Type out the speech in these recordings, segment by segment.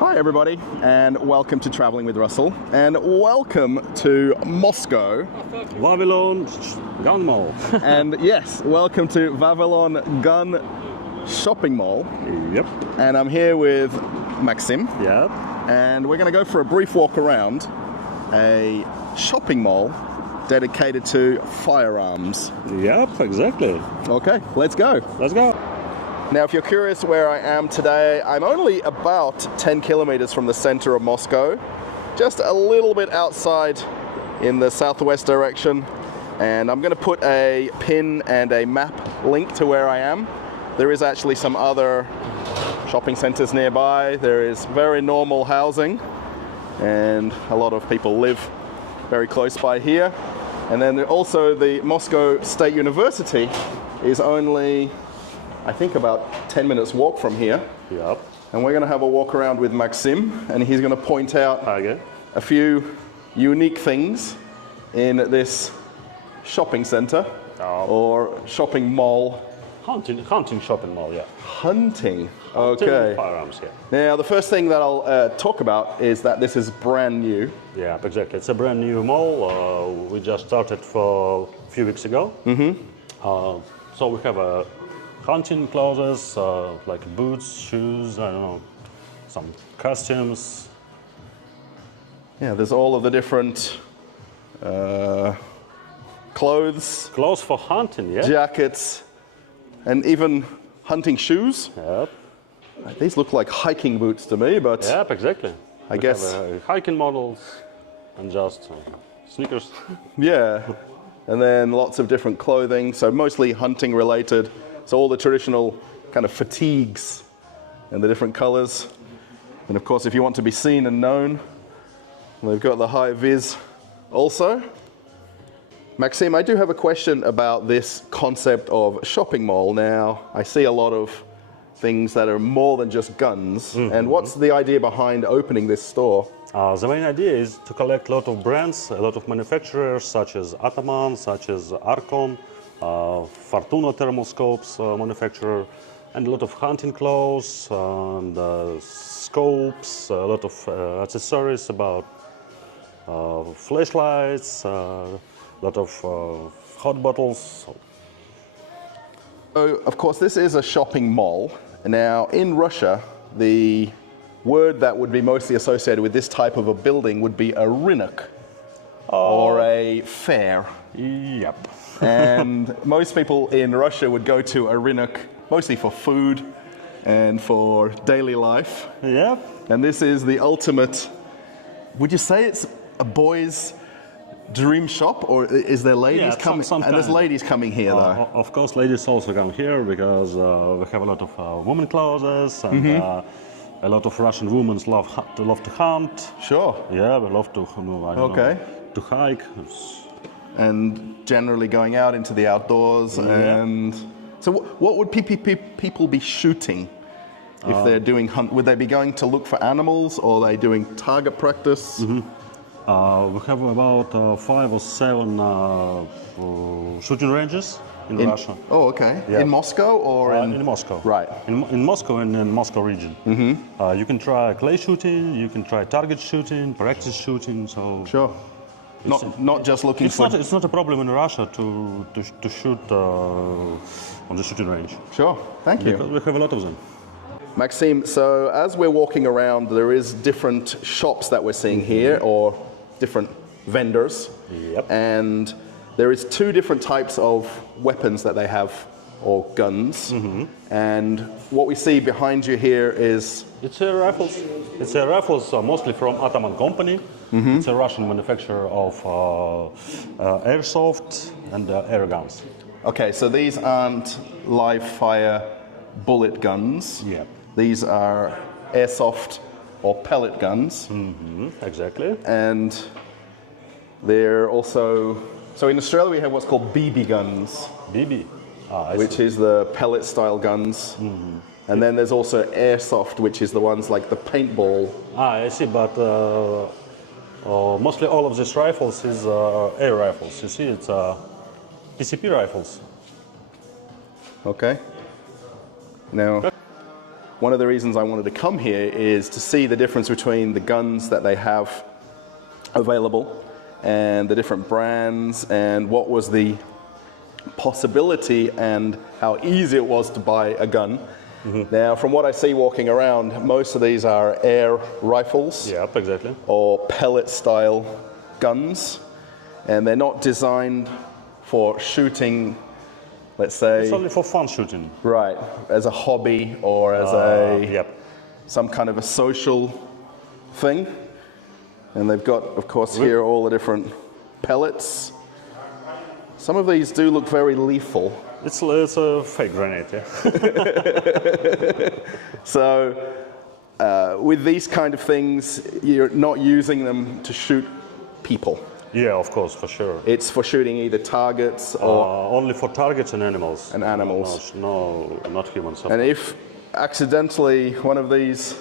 Hi everybody, and welcome to Traveling with Russell, and welcome to Moscow. Vavilon gun mall. And yes, welcome to Vavilon gun shopping mall. Yep. And I'm here with Maxim. Yep. And we're going to go for a brief walk around a shopping mall dedicated to firearms. Yep, exactly. Okay, let's go. Let's go. Now, if you're curious where I am today, I'm only about 10 kilometers from the center of Moscow, just a little bit outside in the southwest direction. And I'm going to put a pin and a map link to where I am. There is actually some other shopping centers nearby. There is very normal housing, and a lot of people live very close by here. And then also the Moscow State University is only, I think, about 10 minutes walk from here. Yep. And we're going to have a walk around with Maxim, and he's going to point out a few unique things in this shopping center or shopping mall. Hunting shopping mall, yeah. Hunting, okay. Firearms, yeah. Now, the first thing that I'll talk about is that this is brand new. Yeah, exactly. It's a brand new mall. We just started for a few weeks ago. Mm-hmm. So we have hunting clothes, like boots, shoes, I don't know, some costumes. Yeah, there's all of the different clothes. Clothes for hunting, yeah. Jackets, and even hunting shoes. Yep. These look like hiking boots to me, but Yep, exactly. I guess have, hiking models and just sneakers. Yeah, and then lots of different clothing, so mostly hunting related. So all the traditional kind of fatigues and the different colors. And of course, if you want to be seen and known, they've got the high vis also. Maxim, I do have a question about this concept of shopping mall. Now, I see a lot of things that are more than just guns. Mm-hmm. And what's the idea behind opening this store? The main idea is to collect a lot of brands, a lot of manufacturers such as Ataman, such as Archon, Fortuna thermal scopes manufacturer, and a lot of hunting clothes and scopes, a lot of accessories about flashlights, a lot of hot bottles. So, of course, this is a shopping mall. Now, in Russia, the word that would be mostly associated with this type of a building would be a rynok or a fair. Yep. And most people in Russia would go to a rynok mostly for food and for daily life. Yep. And this is the ultimate, would you say it's a boy's dream shop, or is there ladies coming? And there's ladies coming here though. Of course, ladies also come here because we have a lot of women clothes and a lot of Russian women love to hunt. Sure. Yeah, we love to to hike. And generally going out into the outdoors. Yeah. And so what would people be shooting if they're doing hunt? Would they be going to look for animals, or are they doing target practice? Mm-hmm. We have about 5 or 7 shooting ranges in Russia. Oh, okay. Yeah. In Moscow or in Moscow? Right. In Moscow and in Moscow region. Mm-hmm. You can try clay shooting, you can try target shooting, practice shooting. So sure. Not just looking for. It's not a problem in Russia to shoot on the shooting range. Sure. Thank you. Because we have a lot of them. Maxim, so as we're walking around, there is different shops that we're seeing here, or different vendors. Yep. And there is 2 different types of weapons that they have, or guns. Mm-hmm. And what we see behind you here is... It's rifles. It's rifles mostly from Ataman company. Mm-hmm. It's a Russian manufacturer of airsoft and air guns. Okay, so these aren't live fire bullet guns. Yeah. These are airsoft or pellet guns. Mm-hmm. Exactly. And they're also... So in Australia we have what's called BB guns. BB? Which is the pellet style guns. Mm-hmm. And then there's also airsoft, which is the ones like the paintball. I see, but mostly all of these rifles is air rifles. You see, it's PCP rifles. Okay. Now, one of the reasons I wanted to come here is to see the difference between the guns that they have available and the different brands, and what was the possibility and how easy it was to buy a gun. Now, from what I see walking around, most of these are air rifles. Yep, exactly. Or pellet-style guns, and they're not designed for shooting, let's say... It's only for fun shooting. Right, as a hobby or as some kind of a social thing. And they've got, of course, here all the different pellets. Some of these do look very lethal. It's a fake grenade, yeah. So, with these kind of things, you're not using them to shoot people. Yeah, of course, for sure. It's for shooting either targets or... only for targets and animals. And animals. No, not humans. And if accidentally one of these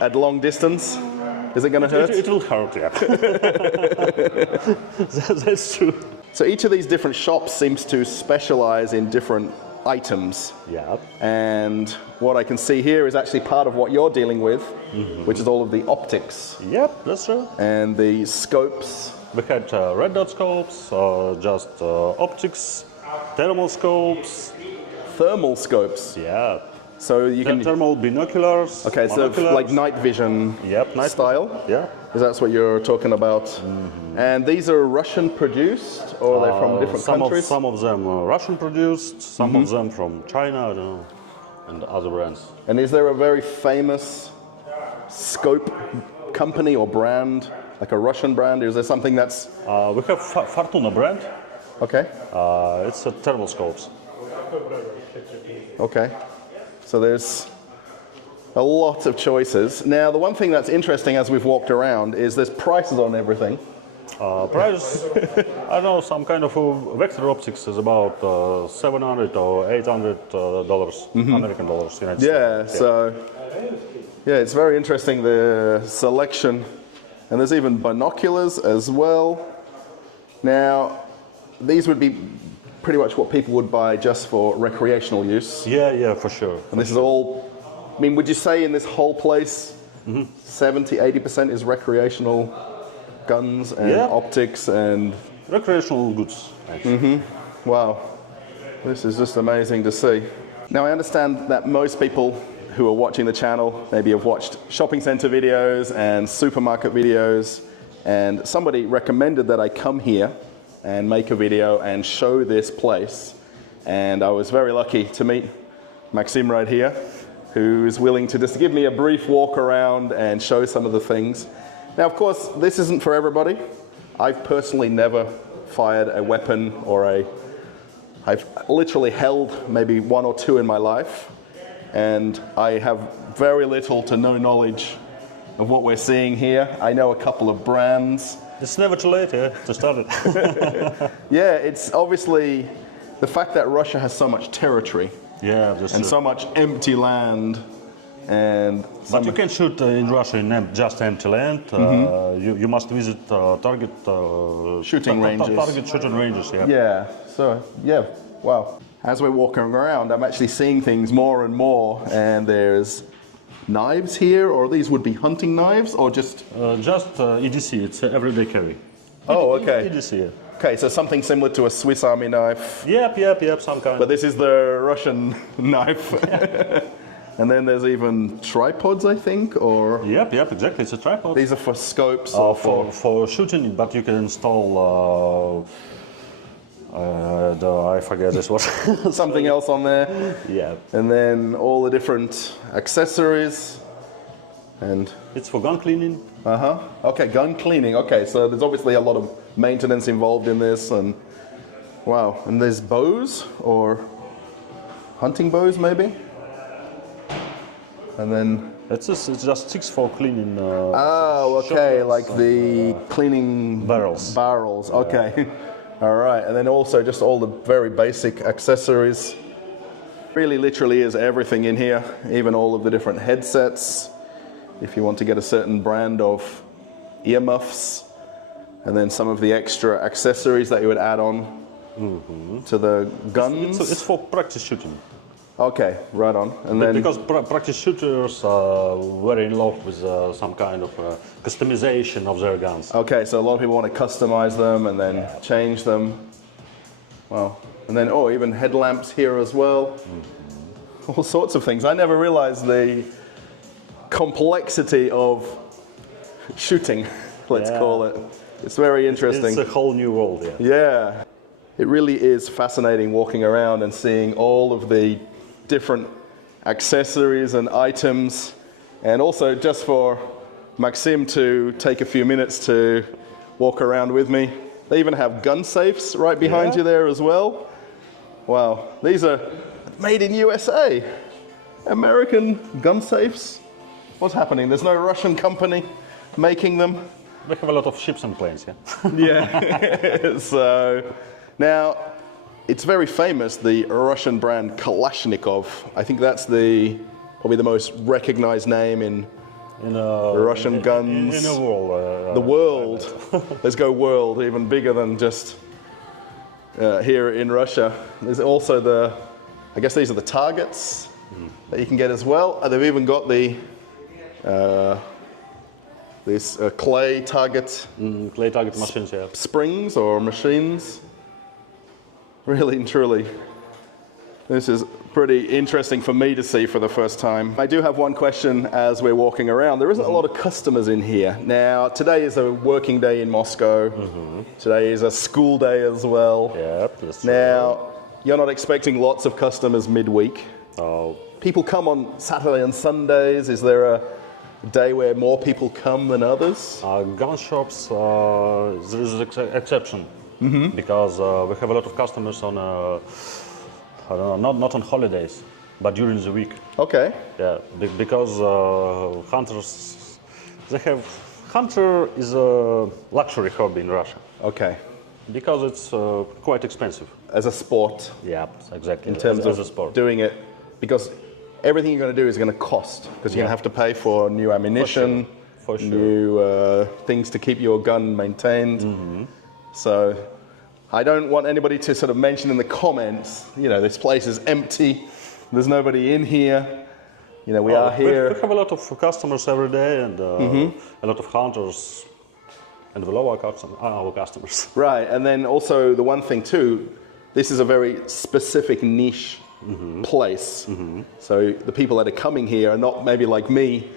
at long distance, is it going to hurt? It will hurt, yeah. That's true. So each of these different shops seems to specialize in different items. Yeah. And what I can see here is actually part of what you're dealing with, which is all of the optics. Yep, that's true. And the scopes. We had red dot scopes, just optics, thermal scopes. Thermal scopes? Yeah. So you can... Thermal binoculars. Okay, so like night vision style? Yeah. Is that what you're talking about? And these are Russian produced, or they're from different countries? Some of them are Russian produced, some of them from China, I don't know, and other brands. And is there a very famous scope company or brand, like a Russian brand? Is there something that's... We have Fortuna brand. Okay. It's thermal scopes. Okay. So there's a lot of choices. Now, the one thing that's interesting as we've walked around is there's prices on everything. Price, I don't know, some kind of vector optics is about $700 or $800 American dollars. United States. So it's very interesting, the selection. And there's even binoculars as well. Now, these would be pretty much what people would buy just for recreational use. Yeah, for sure. And this is all, I mean, would you say in this whole place, 70, 80% is recreational guns and optics and... Recreational goods, actually. Wow. This is just amazing to see. Now, I understand that most people who are watching the channel maybe have watched shopping center videos and supermarket videos, and somebody recommended that I come here and make a video and show this place. And I was very lucky to meet Maxim right here, who is willing to just give me a brief walk around and show some of the things. Now, of course, this isn't for everybody. I've personally never fired a weapon I've literally held maybe one or two in my life, and I have very little to no knowledge of what we're seeing here. I know a couple of brands. It's never too late to start it. Yeah, it's obviously the fact that Russia has so much territory and so much empty land. But you can shoot in Russia in just empty land. You must visit target shooting ranges. Target shooting ranges, Wow. As we're walking around, I'm actually seeing things more and more, and there's knives here, or these would be hunting knives, or just... EDC, it's everyday carry. Oh, okay. EDC, yeah. Okay, so something similar to a Swiss Army knife. Yep, some kind. But this is the Russian knife. And then there's even tripods, I think, or... Yep, exactly, it's a tripod. These are for scopes or for shooting, but you can install... I forget this word. something else on there. Yeah. And then all the different accessories. And it's for gun cleaning. Okay, gun cleaning. Okay, so there's obviously a lot of maintenance involved in this, and wow. And there's bows or hunting bows, maybe. And then it's just sticks for cleaning. Okay, like the cleaning barrels. Barrels. Okay. All right, and then also just all the very basic accessories. Really literally is everything in here, even all of the different headsets, if you want to get a certain brand of earmuffs, and then some of the extra accessories that you would add on to the guns. It's for practice shooting. Okay, right on. And then Because practice shooters are very in love with some kind of customization of their guns. okay, so a lot of people want to customize them and then change them. Wow. And then even headlamps here as well. All sorts of things. I never realized the complexity of shooting, let's call it. It's very interesting. It's a whole new world, yeah. Yeah. It really is fascinating walking around and seeing all of the different accessories and items, and also just for Maxim to take a few minutes to walk around with me. They even have gun safes right behind you there as well. Wow, these are made in USA. American gun safes. What's happening? There's no Russian company making them. We have a lot of ships and planes, yeah. Yeah. So now it's very famous, the Russian brand Kalashnikov. I think that's probably the most recognized name in Russian guns. In the world. The world. Let's go world, even bigger than just here in Russia. There's also I guess these are the targets that you can get as well. They've even got this clay target machines, yeah. springs or machines. Really and truly, this is pretty interesting for me to see for the first time. I do have one question as we're walking around. There isn't a lot of customers in here. Now, today is a working day in Moscow. Today is a school day as well. Yep, that's true. Now, you're not expecting lots of customers midweek. Oh. People come on Saturday and Sundays. Is there a day where more people come than others? Gun shops, there is an exception. Because we have a lot of customers on, I don't know, not on holidays, but during the week. Okay. Yeah, because hunters, hunter is a luxury hobby in Russia. Okay. Because it's quite expensive. As a sport. Yeah, exactly. In terms as a of sport. doing it, because everything you're going to do is going to cost, because you're going to have to pay for new ammunition, For sure. new things to keep your gun maintained. So I don't want anybody to sort of mention in the comments, this place is empty, there's nobody in here. We are here. We have a lot of customers every day, and a lot of hunters, and Vavilova are our customers. Right, and then also the one thing too, this is a very specific niche place. So the people that are coming here are not maybe like me,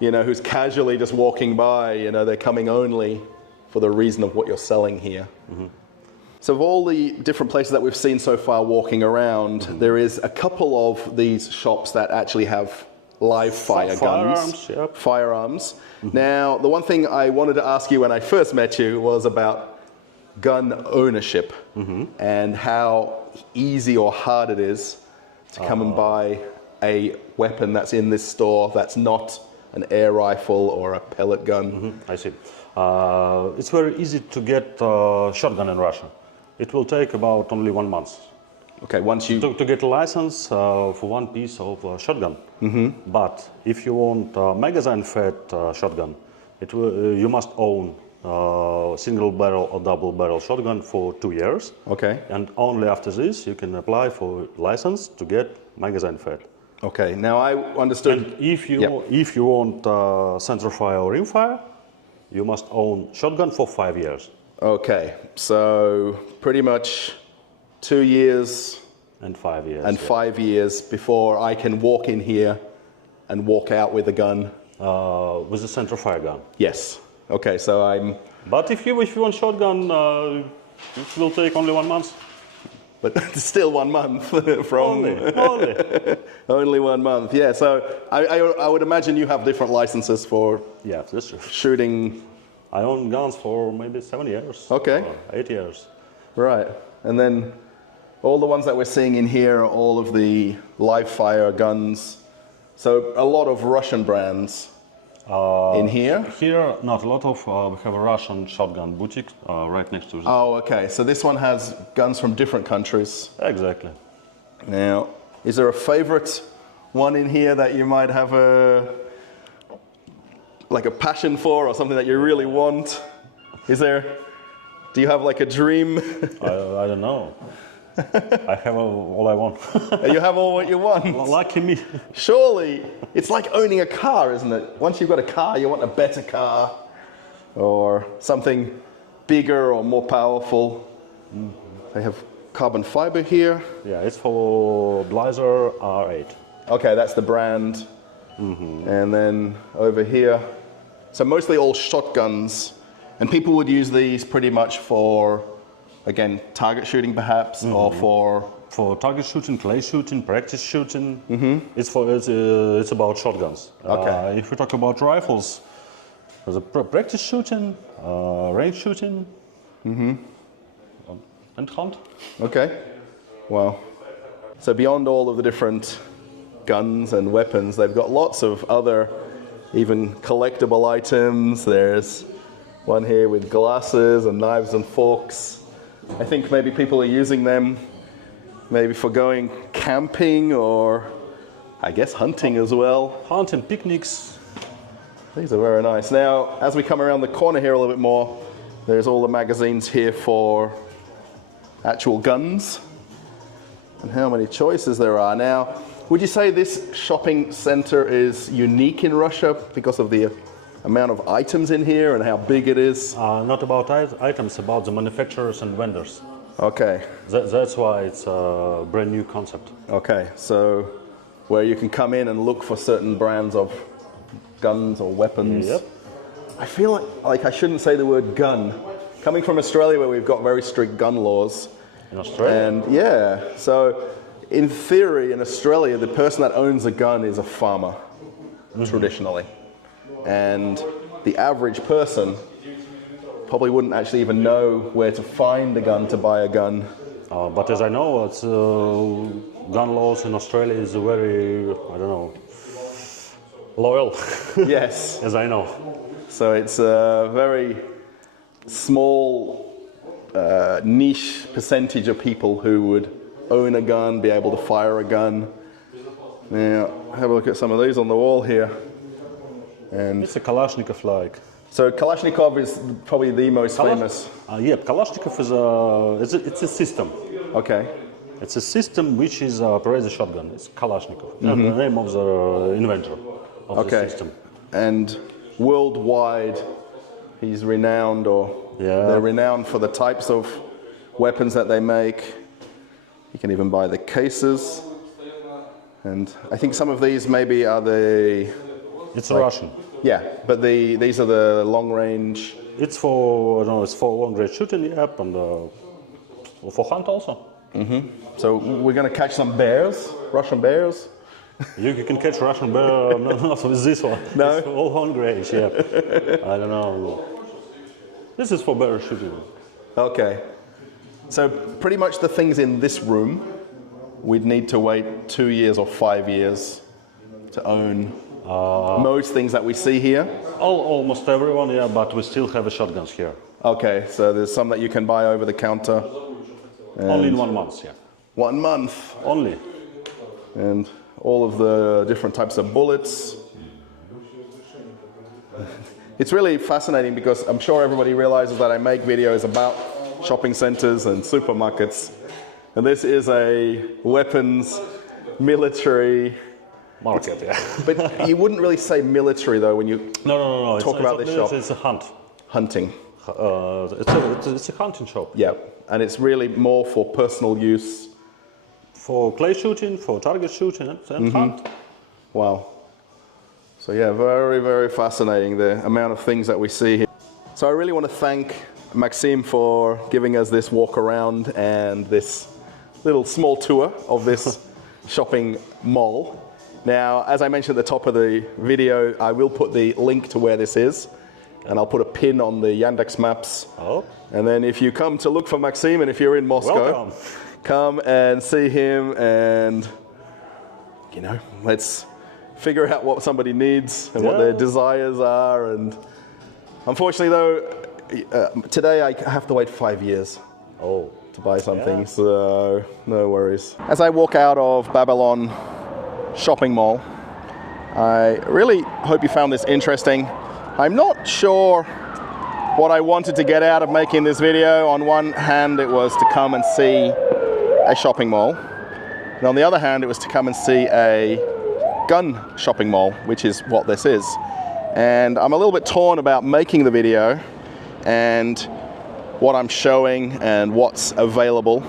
who's casually just walking by, they're coming only for the reason of what you're selling here. So of all the different places that we've seen so far walking around, there is a couple of these shops that actually have live fire guns. Firearms, yep. Firearms. Now, the one thing I wanted to ask you when I first met you was about gun ownership and how easy or hard it is to come and buy a weapon that's in this store that's not an air rifle or a pellet gun. I see. It's very easy to get a shotgun in Russia. It will take about only 1 month. Okay, once you... To get a license for one piece of shotgun. But if you want a magazine-fed shotgun, you must own single barrel or double barrel shotgun for 2 years. Okay. And only after this you can apply for license to get magazine-fed. Okay, now I understood... And if you want centerfire or rimfire, you must own shotgun for 5 years. Okay, so pretty much 2 years... And 5 years. And 5 years before I can walk in here and walk out with a gun? With a centerfire gun. Yes. Okay, so I'm... But if you want shotgun, it will take only 1 month. But still 1 month from... Only. Only 1 month, yeah. So I would imagine you have different licenses for... Yeah, that's true. Shooting... I own guns for maybe 7 years. Okay. 8 years. Right. And then all the ones that we're seeing in here are all of the live fire guns. So a lot of Russian brands in here. Here, not a lot of. We have a Russian shotgun boutique right next to this. Oh, okay. So this one has guns from different countries. Exactly. Now, is there a favorite one in here that you might have a passion for, or something that you really want? Do you have like a dream? I don't know. I have all I want. You have all what you want. Lucky me. Surely, it's like owning a car, isn't it? Once you've got a car, you want a better car or something bigger or more powerful. They have carbon fiber here. Yeah, it's for Blazer R8. Okay, that's the brand. And then over here, so mostly all shotguns. And people would use these pretty much for, again, target shooting perhaps, or for target shooting, clay shooting, practice shooting. It's about shotguns. Okay. If we talk about rifles, there's a practice shooting, range shooting, and hunt. Okay. Wow. So beyond all of the different guns and weapons, they've got lots of other, even collectible items. There's one here with glasses and knives and forks. I think maybe people are using them maybe for going camping or, I guess, hunting as well. Hunting, picnics. These are very nice. Now, as we come around the corner here a little bit more, there's all the magazines here for actual guns. And how many choices there are. Now, would you say this shopping center is unique in Russia because of the amount of items in here and how big it is? Not about items, about the manufacturers and vendors. Okay. That's why it's a brand new concept. Okay, so where you can come in and look for certain brands of guns or weapons. Yep. I feel like I shouldn't say the word gun. Coming from Australia where we've got very strict gun laws. In Australia? And yeah, so in theory in Australia the person that owns a gun is a farmer, traditionally. And the average person probably wouldn't actually even know where to find a gun to buy a gun. But as I know, it's, gun laws in Australia is very, I don't know, loyal. Yes. As I know. So it's a very small niche percentage of people who would own a gun, be able to fire a gun. Now, have a look at some of these on the wall here. And It's a Kalashnikov-like. so Kalashnikov is probably the most famous. Yeah, Kalashnikov is it's a system. Okay. It's a system which is operates a shotgun. It's Kalashnikov. The name of the inventor of the system. And worldwide, he's renowned, or they're renowned for the types of weapons that they make. You can even buy the cases. And I think some of these maybe are the... It's Russian. Yeah, but these are the long range. It's for, I don't know, it's for long range shooting, yep, and for hunt also. So we're going to catch some bears, Russian bears. You can catch Russian bear, not with this one. No? It's for all long range, yeah. I don't know. This is for bear shooting. Okay. So pretty much the things in this room, we'd need to wait 2 years or 5 years to own most things that we see here. Almost everyone, yeah, but we still have shotguns here. Okay, so there's some that you can buy over the counter. Only in 1 month, yeah. 1 month. Only. And all of the different types of bullets. It's really fascinating because I'm sure everybody realizes that I make videos about shopping centers and supermarkets. And this is a weapons, military market, yeah. But you wouldn't really say military though when you no. talk about this shop. It's a hunt. Hunting. It's a hunting shop. Yeah, and it's really more for personal use. For clay shooting, for target shooting, and hunt. Wow. So yeah, very, very fascinating, the amount of things that we see here. So I really want to thank Maxim for giving us this walk around and this little small tour of this shopping mall. Now, as I mentioned at the top of the video, I will put the link to where this is, and I'll put a pin on the Yandex Maps. Oh. And then if you come to look for Maxim, and if you're in Moscow, welcome. Come and see him, and you know, let's figure out what somebody needs and what their desires are. And unfortunately, though, today I have to wait 5 years. Oh. To buy something, so no worries. As I walk out of Vavilon shopping mall, I really hope you found this interesting. I'm not sure what I wanted to get out of making this video. On one hand, it was to come and see a shopping mall. And on the other hand, it was to come and see a gun shopping mall, which is what this is. And I'm a little bit torn about making the video and what I'm showing and what's available.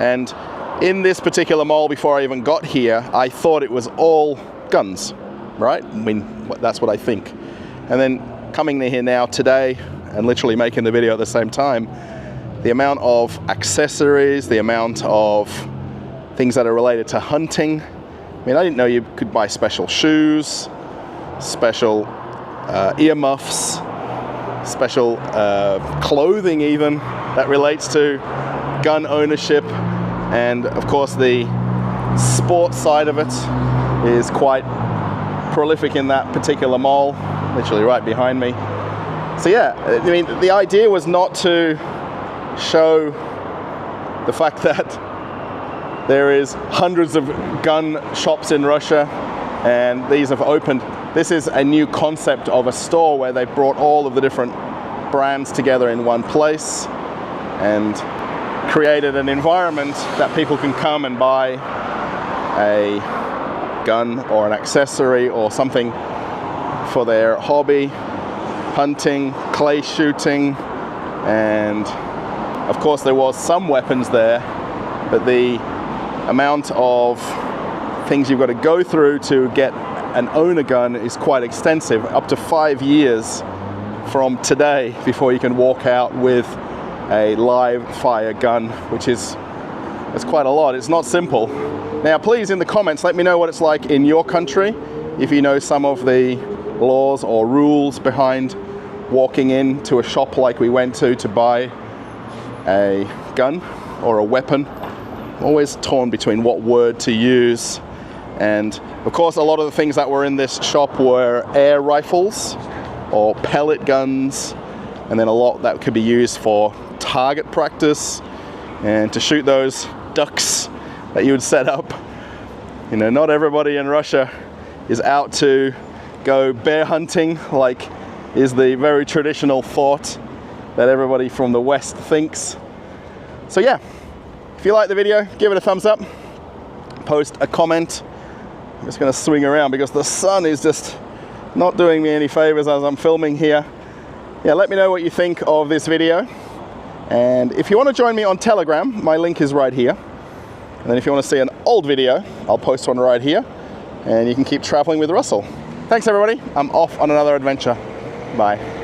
And in this particular mall, before I even got here, I thought it was all guns, right? I mean, that's what I think. And then coming here now today and literally making the video at the same time, the amount of accessories, the amount of things that are related to hunting. I mean, I didn't know you could buy special shoes, special earmuffs, special clothing even that relates to gun ownership. And of course the sports side of it is quite prolific in that particular mall, literally right behind me. So yeah, I mean, the idea was not to show the fact that there is hundreds of gun shops in Russia and these have opened. This is a new concept of a store where they brought all of the different brands together in one place and created an environment that people can come and buy a gun or an accessory or something for their hobby, hunting, clay shooting, and of course there was some weapons there, but the amount of things you've got to go through to get an owner gun is quite extensive, up to 5 years from today before you can walk out with a live fire gun, which is quite a lot. It's not simple. Now please in the comments let me know what it's like in your country, if you know some of the laws or rules behind walking into a shop like we went to buy a gun or a weapon. I'm always torn between what word to use. And of course a lot of the things that were in this shop were air rifles or pellet guns, and then a lot that could be used for target practice and to shoot those ducks that you would set up. You know, not everybody in Russia is out to go bear hunting like is the very traditional thought that everybody from the West thinks. So yeah, if you like the video, give it a thumbs up, post a comment. I'm just going to swing around because the sun is just not doing me any favors as I'm filming here. Yeah, let me know what you think of this video. And if you want to join me on Telegram, my link is right here. And then if you want to see an old video, I'll post one right here. And you can keep traveling with Russell. Thanks everybody. I'm off on another adventure. Bye.